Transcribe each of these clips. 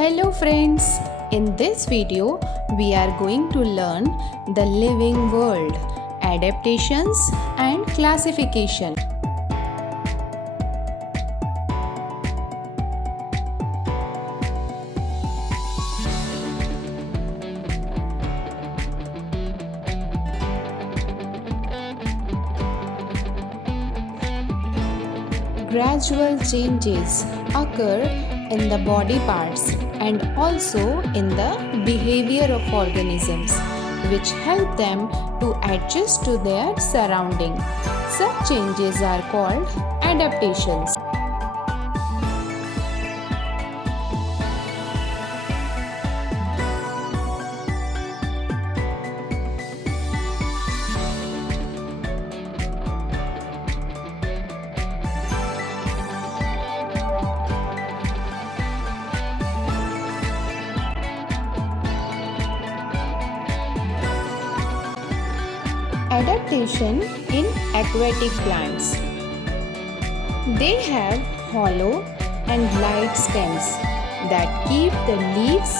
Hello friends, in this video we are going to learn the living world, adaptations and classification. Gradual changes occur in the body parts and also in the behavior of organisms, which help them to adjust to their surrounding. Such changes are called adaptations. Adaptation in aquatic plants. They have hollow and light stems that keep the leaves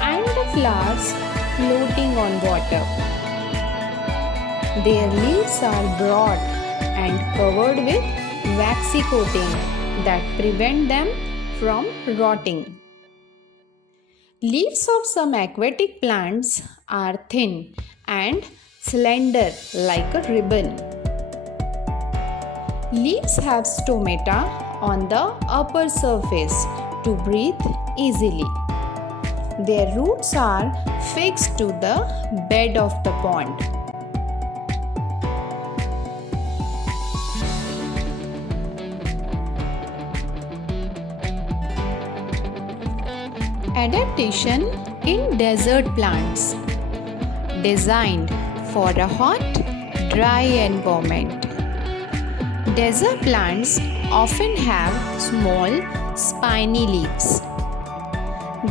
and the flowers floating on water. Their leaves are broad and covered with waxy coating that prevent them from rotting. Leaves of some aquatic plants are thin and slender like a ribbon. Leaves have stomata on the upper surface to breathe easily. Their roots are fixed to the bed of the pond. Adaptation in desert plants. Designed for a hot, dry environment. Desert plants often have small, spiny leaves.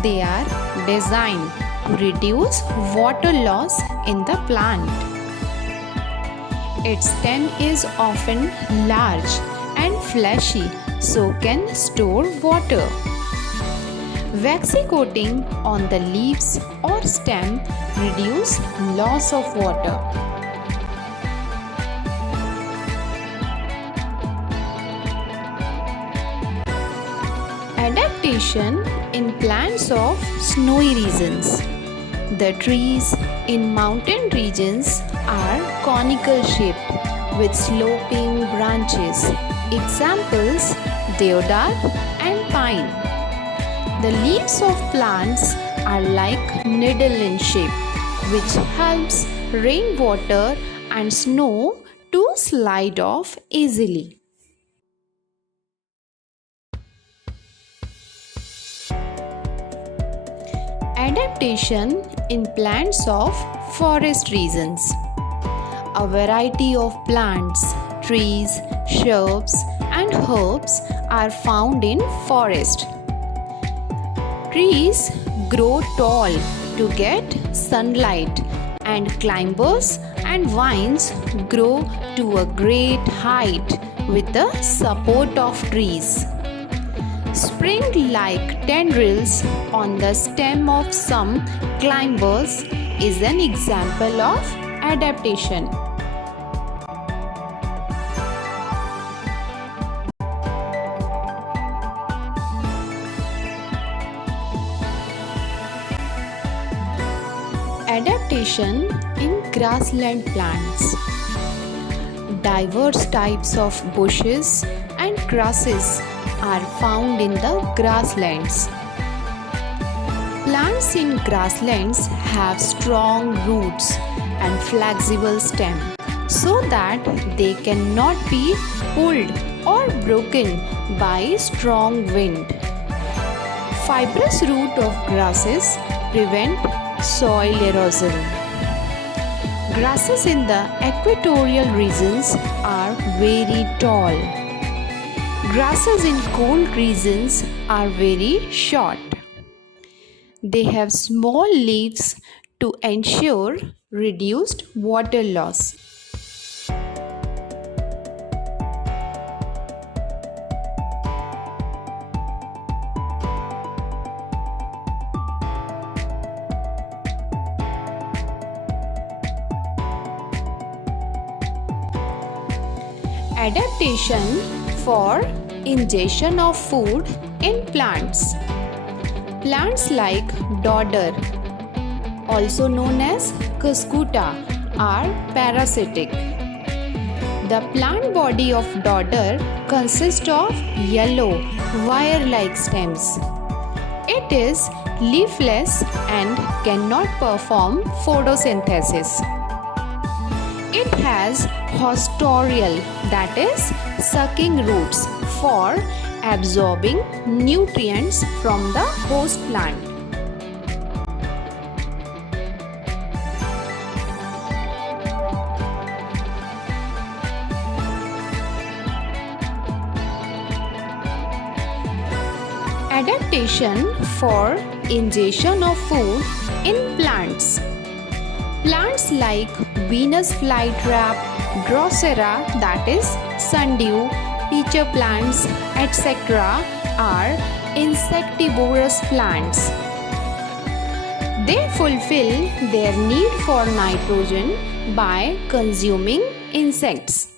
They are designed to reduce water loss in the plant. Its stem is often large and fleshy, so can store water. Waxy coating on the leaves or stem reduce loss of water. Adaptation in plants of snowy regions. The trees in mountain regions are conical shaped with sloping branches. Examples: deodar and pine. The leaves of plants are like needle in shape, which helps rainwater and snow to slide off easily. Adaptation in plants of forest regions. A variety of plants, trees, shrubs, and herbs are found in forest. Trees grow tall to get sunlight, and climbers and vines grow to a great height with the support of trees. Spring-like tendrils on the stem of some climbers is an example of adaptation. Adaptation in grassland plants. Diverse types of bushes and grasses are found in the grasslands. Plants in grasslands have strong roots and flexible stem so that they cannot be pulled or broken by strong wind. Fibrous root of grasses prevent soil erosion. Grasses in the equatorial regions are very tall. Grasses in cold regions are very short. They have small leaves to ensure reduced water loss. Adaptation for ingestion of food in plants. Plants like dodder, also known as cuscuta, are parasitic. The plant body of dodder consists of yellow, wire-like stems. It is leafless and cannot perform photosynthesis. It has haustorial, that is, sucking roots for absorbing nutrients from the host plant. Adaptation for ingestion of food in plants. Plants like Venus flytrap, Drosera, that is sundew, pitcher plants, etc. are insectivorous plants. They fulfill their need for nitrogen by consuming insects.